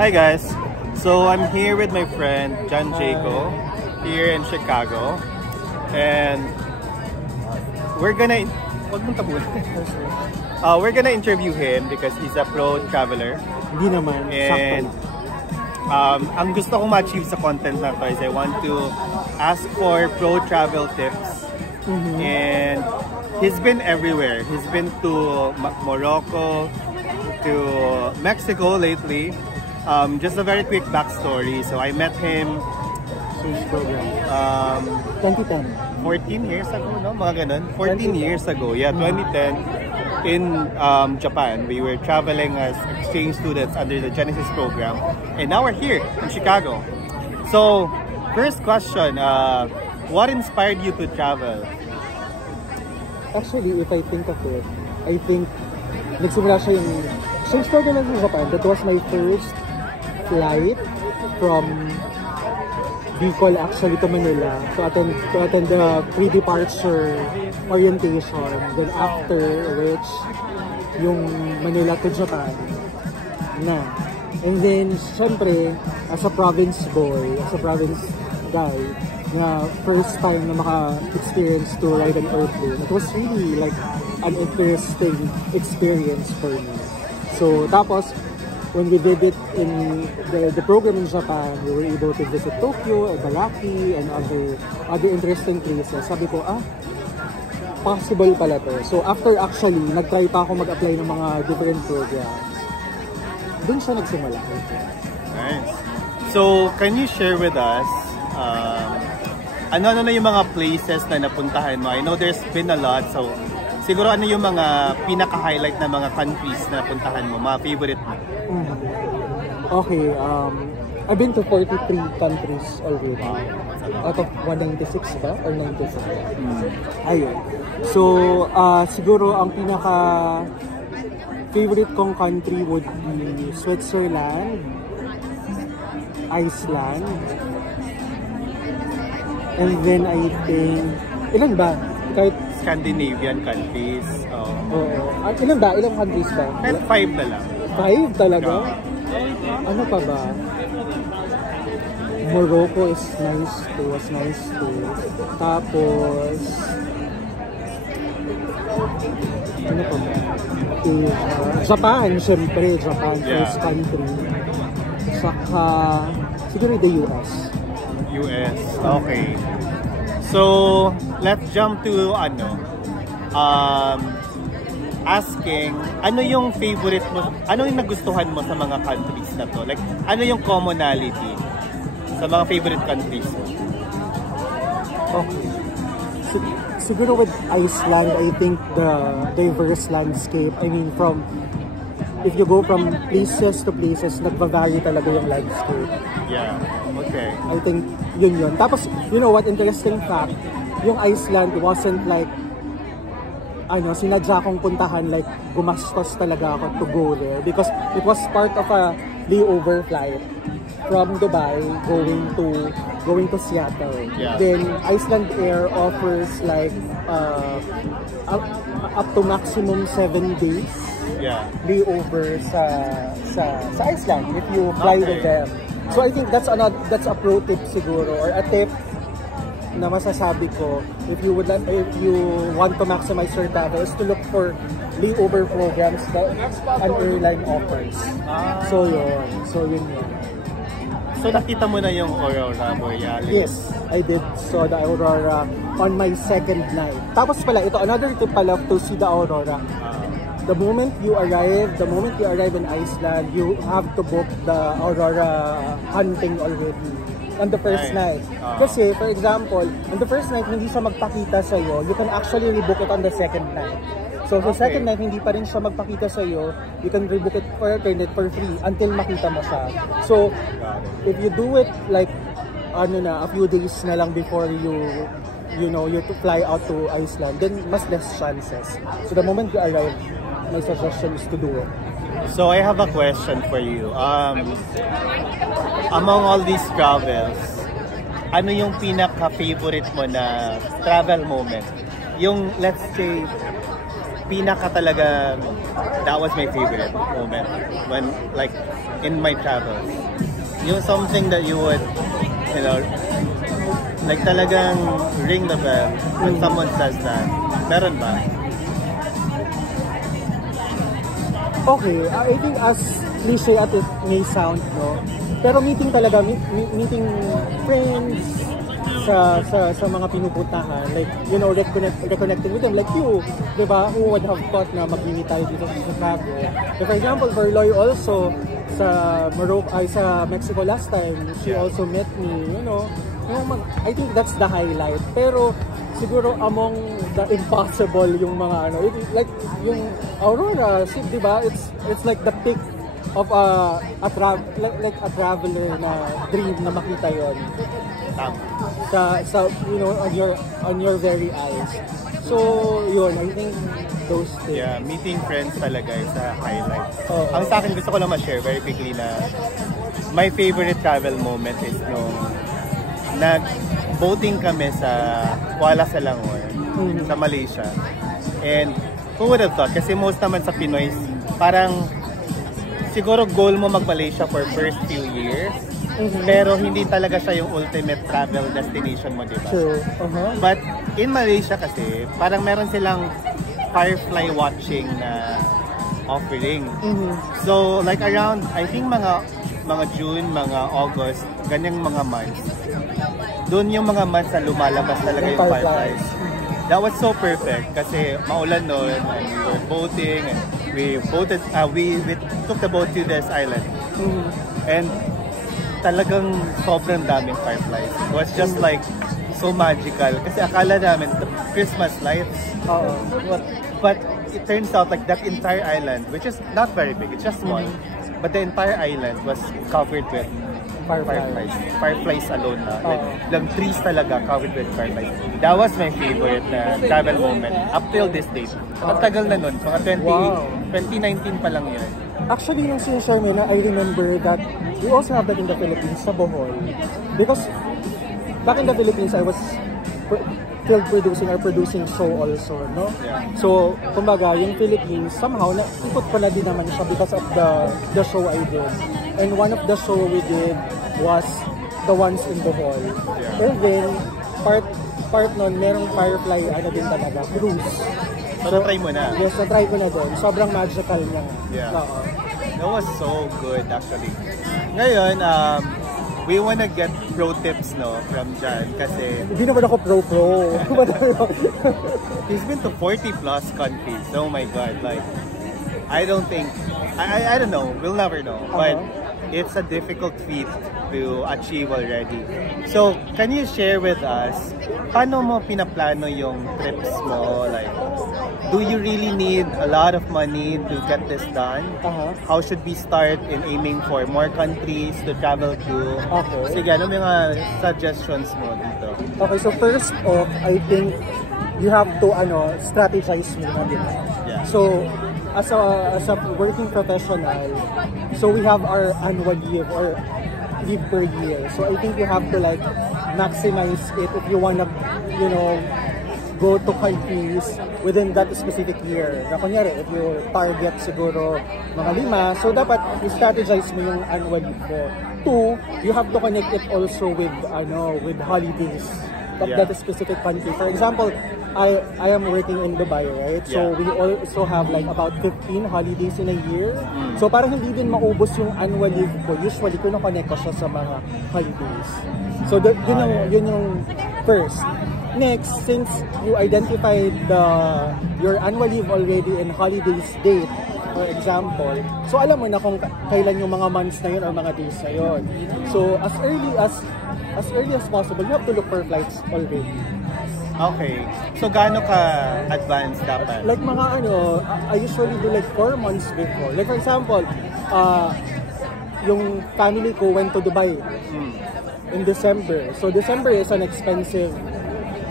Hi guys, so I'm here with my friend John Jaco here in Chicago, and we're gonna interview him because he's a pro traveler. Hindi naman, and ang gusto kong ma-achieve sa content na to is I want to ask for pro travel tips. And he's been everywhere. He's been to Morocco, to Mexico lately. Just a very quick backstory. So I met him 2010. 14 years ago, no? Mga ganun. 14 years ago. Yeah, 2010 in Japan. We were traveling as exchange students under the Genesis program. And now we're here in Chicago. So, first question, what inspired you to travel? Actually, if I think of it, I think nagsimula siya yung exchange program in Japan. That was my first flight from Bicol actually to Manila to attend the pre-departure orientation. Then after which, yung Manila to Japan na. And then, syempre, as a province boy, as a province guy, na first time na maka-experience to ride an airplane, it was really like an interesting experience for me. So, tapos, when we did it in the program in Japan, we were able to visit Tokyo, Ibaraki, and other interesting places. Sabi ko, possible pala to. So after actually, nag-try pa ako mag-apply ng mga different programs. Doon siya nagsimula. Nice. So, can you share with us, ano na yung mga places na napuntahan mo? I know there's been a lot, so siguro ano yung mga pinaka-highlight na mga countries na napuntahan mo, mga favorite mo? Okay, I've been to 43 countries already. Out of 196 ba? Or 96? Ayun. So, siguro ang pinaka-favorite kong country would be Switzerland, Iceland, and then I think, ilan ba? Kahit Scandinavian countries. Oo. Ilan ba? Ilang countries ba? Kahit 5 na lang. 5 talaga? Ano pa ba? Morocco is nice too. Was nice too. Tapos ano pa ba? Japan, syempre. Japan, first country. Saka siguro the US. US. Okay. So, let's jump to asking, ano yung favorite mo, ano yung nagustuhan mo sa mga countries na to? Like, ano yung commonality sa mga favorite countries mo? Okay. Siguro with Iceland, I think the diverse landscape, I mean if you go from places to places, nagva-vary talaga yung landscape. Yeah, okay. I think yun. Tapos, you know what, interesting fact, yung Iceland wasn't like, sinadya kong puntahan, like, gumastos talaga ako to go there because it was part of a layover flight from Dubai going to Seattle. Yeah. Then, Iceland Air offers like up to maximum 7 days layover sa Iceland if you fly with them. So I think that's a pro tip siguro, or a tip na masasabi ko if you want to maximize your travel is to look for layover programs that an airline offers. So yun. So nakita mo na yung Aurora Borealis? Yes, I did saw the Aurora on my second night. Tapos pala, ito another tip pala to see the Aurora. The moment you arrive in Iceland, you have to book the Aurora hunting already on the first night. Kasi, for example, on the first night, hindi siya magpakita sa'yo, you can actually rebook it on the second night. So, sa second night, hindi pa rin siya magpakita sa'yo, you can rebook it for alternate for free until makita mo siya. So, if you do it like, a few days na lang before you to fly out to Iceland, then mas less chances. So, the moment you arrive, my suggestion is to do it. So, I have a question for you. Among all these travels, ano yung pinaka-favorite mo na travel moment? Yung, let's say, pinaka talaga that was my favorite moment when, like, in my travels. Yung something that you would, you know, like talagang ring the bell when someone says that. Meron ba? Okay, I think as cliche as it may sound, no? Pero meeting talaga, meeting friends sa mga pinupuntahan, like, you know, reconnecting with them, like you, di ba? Who would have thought na mag-meet tayo dito sa Chicago? So for example, for Loy also, sa sa Mexico last time, she also met me, you know. I think that's the highlight. Pero siguro among the impossible yung mga ano, like yung Aurora, di ba? It's like the peak of a traveler na dream na makita yon sa you know, on your very eyes. So yun, I think those things. Yeah, meeting friends talaga is a highlight. Ang sa akin, gusto ko lang ma-share very quickly na my favorite travel moment is nung nag-boating kami sa Kuala Selangor, sa Malaysia. And who would have thought? Kasi most naman sa Pinoy, parang siguro goal mo mag-Malaysia for first few years. Pero hindi talaga siya yung ultimate travel destination mo, diba? True. But in Malaysia kasi, parang meron silang firefly watching na offering. So like around, I think mga June, mga August, ganyang mga months, doon yung mga months na lumalabas talaga yung fireflies. That was so perfect kasi maulan noon and we were boating and we took the boat to this island. And talagang sobrang daming fireflies. It was just like so magical kasi akala namin the Christmas lights. But it turns out like that entire island, which is not very big, it's just small, but the entire island was covered with fireflies. Fireflies alone na. Like, lang trees talaga covered with fireflies. That was my favorite travel moment up till this date. Matagal na nun, mga 2019 pa lang yun. Actually, yung sinishare mo na, I remember that we also have that in the Philippines, sa Bohol. Because back in the Philippines, I was field producing show also, no? Yeah. So, kumbaga, yung Philippines, somehow, ikot ko na din naman siya because of the show I did. And one of the show we did was the ones in Bohol. Yeah. And then, part nun, merong firefly, ano din talaga, cruise. So, na-try mo na? Yes, na-try ko na doon. Sobrang magical niya. Yeah. That was so good, actually. Ngayon, we wanna get pro tips, no, from Jan, kasi... Hindi naman ako pro. He's been to 40 plus countries. Oh my God, like, I don't think... I don't know, we'll never know. But it's a difficult feat to achieve already. So, can you share with us, paano mo pinaplano yung trips mo? Like, do you really need a lot of money to get this done? How should we start in aiming for more countries to travel to? Sige, ano mga suggestions mo dito? Okay, so first off, I think you have to strategize muna din. Yeah. So, as a working professional, so we have our annual leave or leave per year. So I think you have to like maximize it if you wanna, you know, go to countries within that specific year. Na kunyari, if you target siguro mga 5, so dapat i-strategize mo yung annual leave mo. 2, you have to connect it also with holidays of that specific country. For example, I am working in Dubai, right? So we also have like about 15 holidays in a year. So parang hindi din maubos yung annual leave ko. Usually, connect ko siya sa mga holidays. So yun yung first. Next, since you identified your annual leave already and holidays date, for example, so alam mo na kung kailan yung mga months na yun or mga days na yun. So as early as possible, you have to look for flights already. Okay. So gaano ka advanced dapat? Like mga I usually do like 4 months before. Like for example, yung family ko went to Dubai in December. So December is an expensive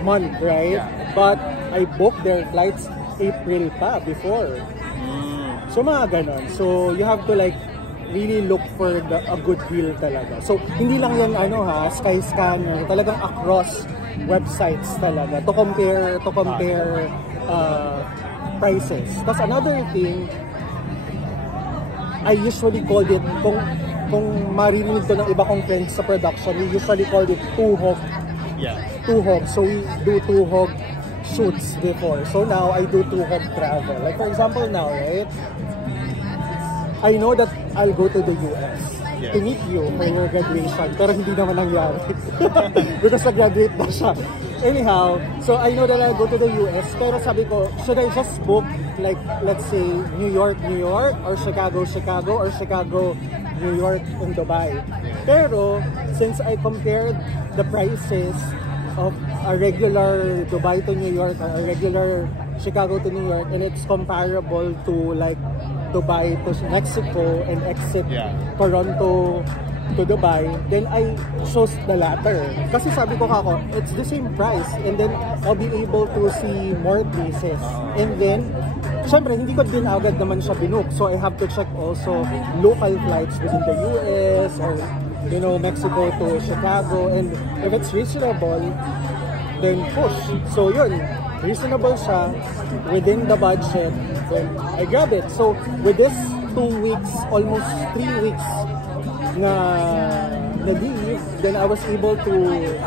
month, right? Yeah. But I booked their flights April pa before. So mga ganon. So you have to like really look for a good deal talaga. So hindi lang yung Skyscanner, talagang across websites talaga to compare prices. Tapos another thing I usually called it, kung maririnig ko ng iba kong friends sa production, we usually called it tuhog. Yeah. Tuhog. So we do tuhog shoots before. So now I do tuhog travel. Like for example now, right? I know that I'll go to the US to meet you for your graduation. Pero hindi naman nangyari. Because nag-graduate na siya. Anyhow, so I know that I'll go to the US. Pero sabi ko, should I just book like, let's say, New York, or Chicago, or Chicago, New York, and Dubai. Pero, since I compared the prices of a regular Dubai to New York, or a regular Chicago to New York, and it's comparable to like Dubai to Mexico and exit Toronto to Dubai, then I chose the latter. Kasi sabi ko kako, it's the same price, and then I'll be able to see more places. And then, syempre, hindi ko din agad naman siya binook. So I have to check also local flights within the US or, you know, Mexico to Chicago. And if it's reasonable, then push. So yun, reasonable siya, within the budget, then I grab it. So with this 2 weeks, almost 3 weeks na leave, then I was able to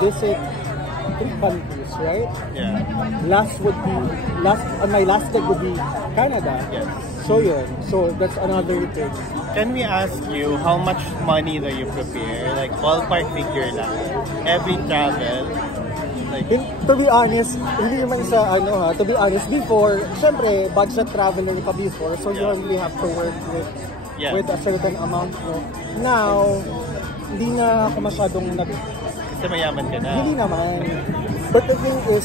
visit 3 countries, right? Yeah. My last leg would be Canada. Yes. So yun. So that's another thing. Can we ask you how much money do you prepare? Like ballpark figure lang. Every travel. Like, to be honest, hindi naman sa to be honest, before, syempre, budget traveler ka before, so you only have to work with a certain amount, no? Now, hindi na ako masyadong kasi mayaman ka na. Hindi naman. But the thing is,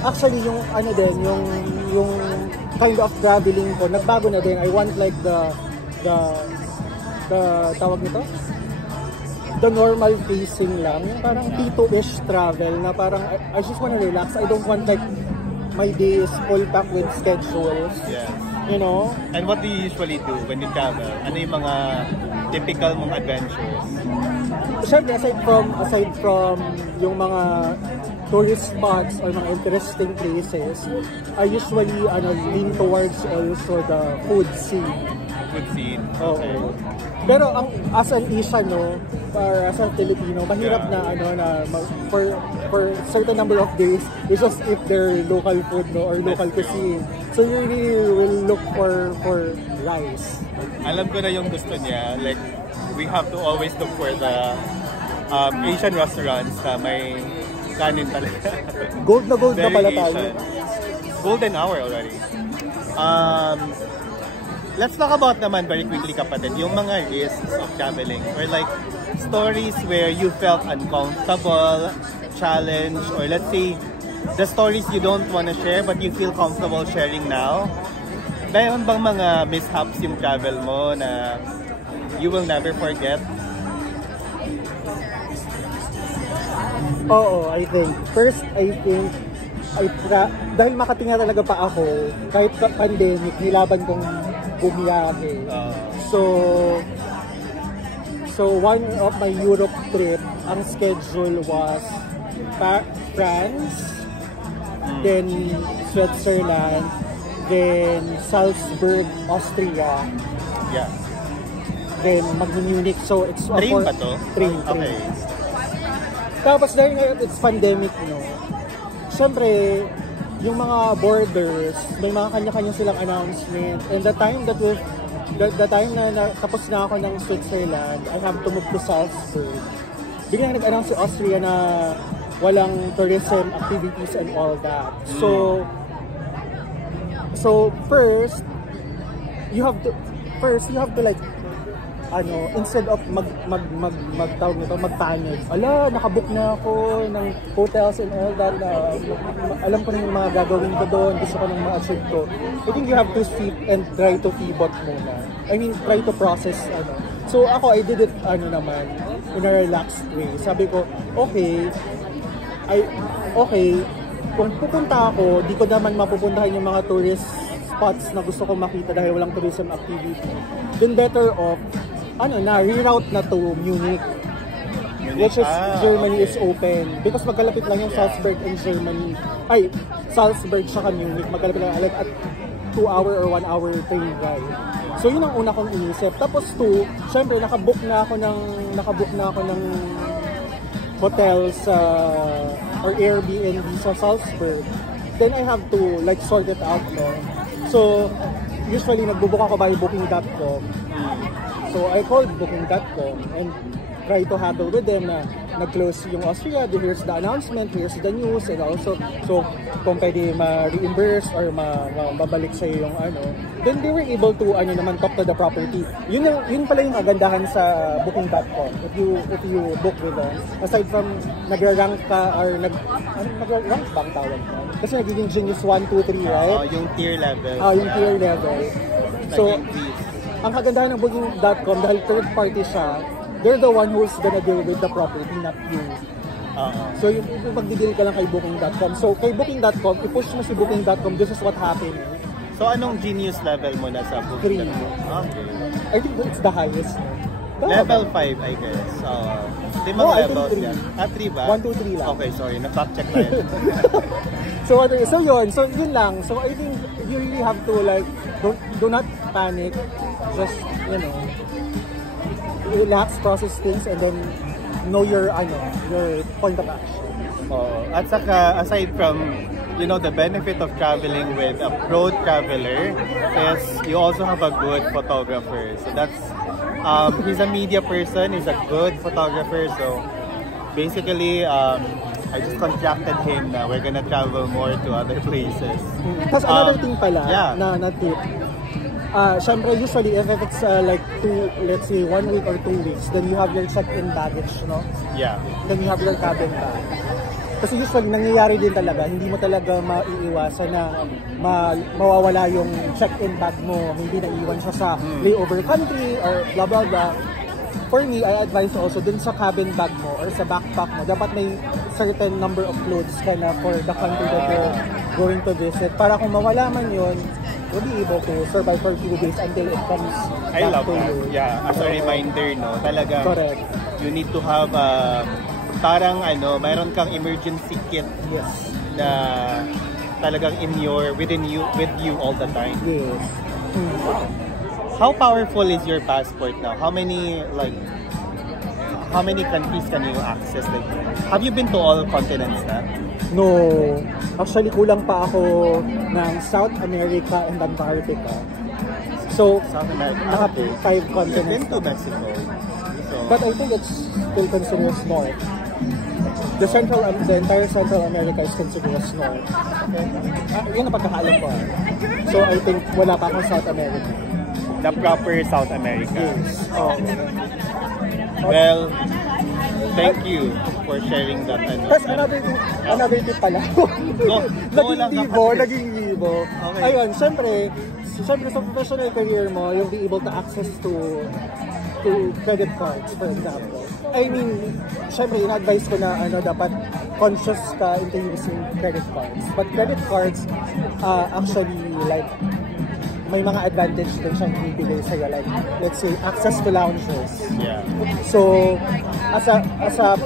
actually, yung yung kind of traveling ko, nagbago na din. I want like the tawag nito? The normal pacing lang, parang P2-ish travel na parang I just want to relax. I don't want like my days full packed with schedules. Yes. You know? And what do you usually do when you travel? Ano yung mga typical mong adventures? Siyempre, aside from yung mga tourist spots or mga interesting places, I usually lean towards also the food scene. Food scene? Okay. Pero as an Asian, no, or as a Filipino, mahirap na for certain number of days, you just eat their local food, no, or local cuisine. So you really will look for rice. Alam ko na yung gusto niya. Like, we have to always look for the Asian restaurants na may kanin talaga. Gold na pala tayo. Golden hour already. Let's talk about naman very quickly, kapatid, yung mga risks of traveling, or like stories where you felt uncomfortable, challenged, or let's say the stories you don't want to share but you feel comfortable sharing now. Mayroon bang mga mishaps yung travel mo na you will never forget? Oo, I think. First, dahil makatinga talaga pa ako, kahit pandemic, nilaban kong bumiyahe. So one of my Europe trip, ang schedule was France, then Switzerland, then Salzburg, Austria. Yeah. Then Munich. So it's train ba to? Train. Okay. Tapos dahil ngayon it's pandemic, no. Siyempre, yung mga borders, may mga kanya-kanya silang announcement. And the time na tapos na ako ng Switzerland, I have to move to Salzburg. Biglang nag-announce si Austria na walang tourism activities and all that. So first you have to like instead of magpanic. Ala, nakabook na ako ng hotels and all that. Alam ko na yung mga gagawin ko doon. Gusto ko nang ma-achieve ko. I think you have to sit and try to pivot muna. I mean, try to process. So ako, I did it in a relaxed way. Sabi ko, okay, kung pupunta ako, di ko naman mapupuntahan yung mga tourist spots na gusto ko makita dahil walang tourism activity. Then better off, reroute na to Munich. Which is Germany is open. Because magkalapit lang yung Salzburg and Germany. Salzburg saka Munich. Magkalapit lang like at 2 hour or 1 hour train ride. So yun ang una kong inisip. Tapos 2, syempre nakabook na ako ng hotel sa or Airbnb sa Salzburg. Then I have to like sort it out, no? So usually nagbo-book ako by booking.com. So I called booking.com and try to handle with them na nag-close yung Austria, here's the announcement, here's the news, and also, so kung pwede ma-reimburse or mabalik sa'yo yung ano, then they were able to naman talk to the property. Yun pala yung kagandahan sa booking.com. If you book with them, aside from nag-rank ka or nag-rank bang tawag mo? Kasi nagiging genius 1, 2, 3, right? Yung tier level. Yung tier level. So, ang kagandahan ng booking.com dahil third party siya, they're the one who's gonna deal with the property, not you. So yung magdi-deal ka lang kay booking.com. So kay booking.com, i-push mo si booking.com, this is what happened. So anong genius level mo na sa booking? 3. Okay. I think it's the highest. Level 5, I guess. Limang levels yan. 3 ba? 1, 2, 3 lang. Okay, sorry. Na-fact check tayo. So yun lang. So I think you really have to like, do not panic. Just, relax, process things, and then know your point of action. At saka, aside from, the benefit of traveling with a pro traveler, is you also have a good photographer. So that's, he's a media person, he's a good photographer. So basically, I just contracted him na we're gonna travel more to other places. Tapos another thing pala, na tip, syempre, usually, if it's like let's say 1 week or 2 weeks, then you have your check-in baggage, no? Yeah. Then you have your cabin bag. Kasi usually, nangyayari din talaga, hindi mo talaga maiiwasan na mawawala yung check-in bag mo, hindi naiiwan siya sa layover country or blah blah blah. For me, I advise also dun sa cabin bag mo or sa backpack mo, dapat may certain number of clothes ka na for the country that you're going to visit. Para kung mawala man yun, you'll be able to survive for a few days until it comes back to you. Yeah, as a reminder, no, talaga, correct. You need to have parang mayroon kang emergency kit. Yes. Na talagang with you all the time. Yes. How powerful is your passport now? How many countries can you access? Like, have you been to all continents na? No. Actually, kulang pa ako ng South America and Antarctica. So, South America. Naka 5 continents. You've been to Mexico. So, but I think it's still considered as north. The entire Central America is considered as north. Yun ang pagkakaalam ko. So, I think wala pa akong South America. The proper South America. Yes. Well, thank you for sharing that. Tapos another tip pala. Naging libo. Okay. Ayun, syempre sa professional career mo, you'll be able to access to credit cards, for example. I mean, syempre, in-advise ko na dapat conscious ka into using credit cards. But credit cards, actually, like, may mga advantage din siyang ibigay sa'yo. Like, let's say, access to lounges. Yeah. So, as a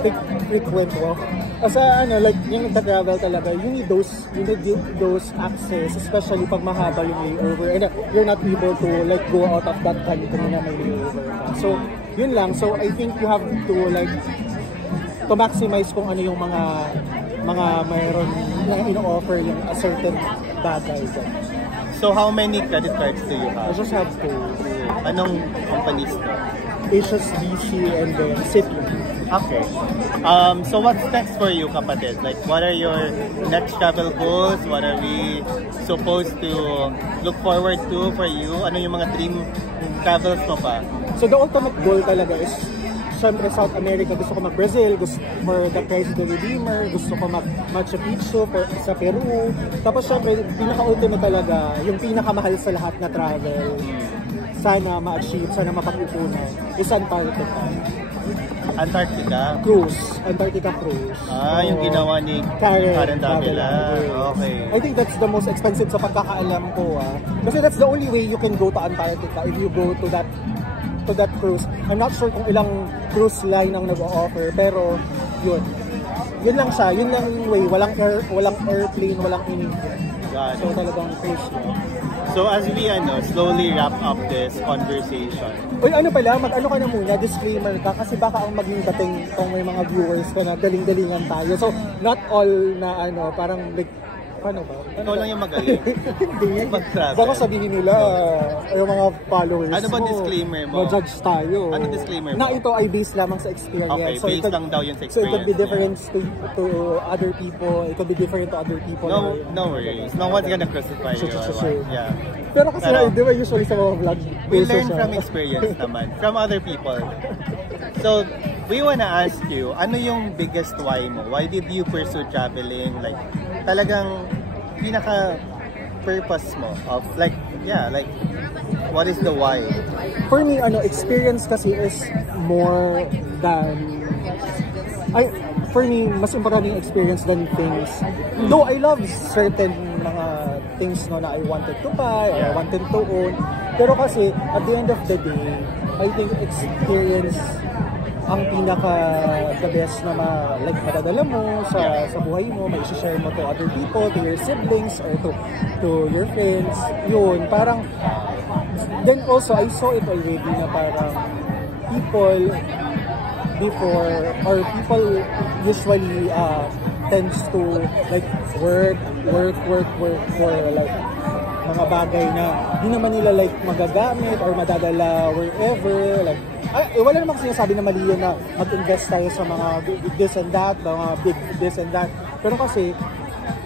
frequent walk, like, yung nagta-travel talaga, you need those access, especially pag mahaba yung layover. And you're not able to, like, go out of that country na may layover ka. So, yun lang. So, I think you have to, like, to maximize kung ano yung mga mayroon na ino-offer yung a certain bagay. So, how many credit cards do you have? I just have 2. Anong companies to? HSBC and then Citi. Okay. So, what's next for you, kapatid? Like, what are your next travel goals? What are we supposed to look forward to for you? Ano yung mga dream travels mo pa? So, the ultimate goal talaga is syempre South America, gusto ko mag-Brazil, gusto for the Christ the Redeemer, gusto ko mag-Machu Picchu sa Peru. Tapos syempre, pinaka-ultimate talaga, yung pinakamahal sa lahat na travel, sana ma-achieve, sana mapag-ipunan, is Antarctica. Antarctica cruise. Yung ginawa ni Karen Davila. Okay. I think that's the most expensive sa pagkakaalam ko. Kasi that's the only way you can go to Antarctica if you go to that cruise. I'm not sure kung ilang cruise line ang nag-o-offer, pero yun lang siya, yun lang yung way, walang airplane, walang anything. So talagang cruise lang. So as we slowly wrap up this conversation. Uy, ano pala, mag-ano ka na muna, disclaimer ka, kasi baka ang maging dating kung may mga viewers ka na galing-galingan tayo. So, not all na parang like, paano ba? Ikaw lang yung magaling. Hindi. Mag-travel. Baka sabihin nila, yung mga followers ano ba disclaimer mo? Ma-judge tayo. Ano disclaimer mo? Na ito ay based lamang sa experience. Okay, so based lang daw yun sa experience. So it could be different to other people. It could be different to other people. No worries. No one's gonna crucify you. Sure. Yeah. Pero kasi, di ba usually sa mga vlog, we learn from experience naman. From other people. So, we wanna ask you, ano yung biggest why mo? Why did you pursue traveling? Like, talagang pinaka-purpose mo of like, what is the why? For me, experience kasi is more than... For me, mas importante yung experience than things. Though I love certain mga things na I wanted to buy or I wanted to own. Pero kasi, at the end of the day, I think experience ang the best na madadala mo sa buhay mo, may share mo to other people, to your siblings, or to your friends. Yun, parang, then also, I saw it already na parang people usually tends to like work for like mga bagay na di naman nila like magagamit or madadala wherever, like wala namang sinasabi na mali yun na mag-invest tayo sa mga this and that, mga big this and that, pero kasi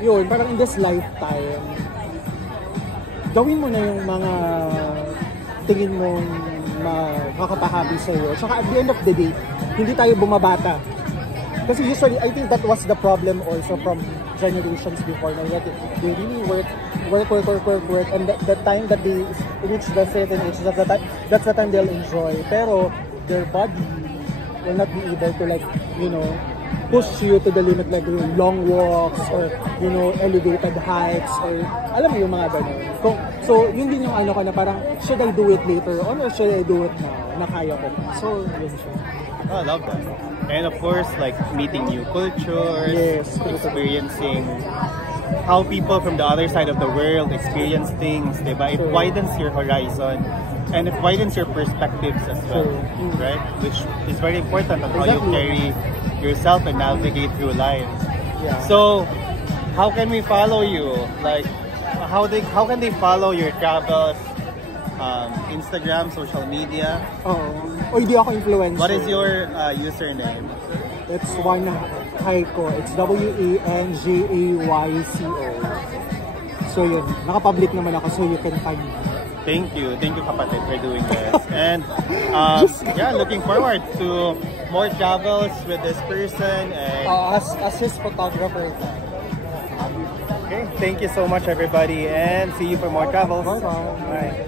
yun, parang in this lifetime gawin mo na yung mga tingin mong makakapahabi sa'yo. Tsaka at the end of the day, hindi tayo bumabata. Kasi usually, I think that was the problem also from generations before. That they really work, and the time that they reach the certain age, that's the time they'll enjoy. Pero their body will not be able to push you to the limit, like long walks or elevated heights or alam mo yung mga ganun. So yun din yung ka na parang should I do it later on or should I do it na kaya ko. So yun siya. Oh, I love that. And of course, like meeting new cultures, experiencing how people from the other side of the world experience things, diba? It widens your horizon and it widens your perspectives as well, right? Which is very important on how you carry yourself and navigate through life. Yeah. So, how can we follow you? Like, how can they follow your travels? Instagram, social media. Hindi ako influencer. What is your username? It's Wanjayco. It's Wanjayco. So yun, naka-public naman ako so you can find me. Thank you kapatid for doing this. And looking forward to more travels with this person. And as his photographer. Okay, thank you so much everybody and see you for more travels. Bye. Bye.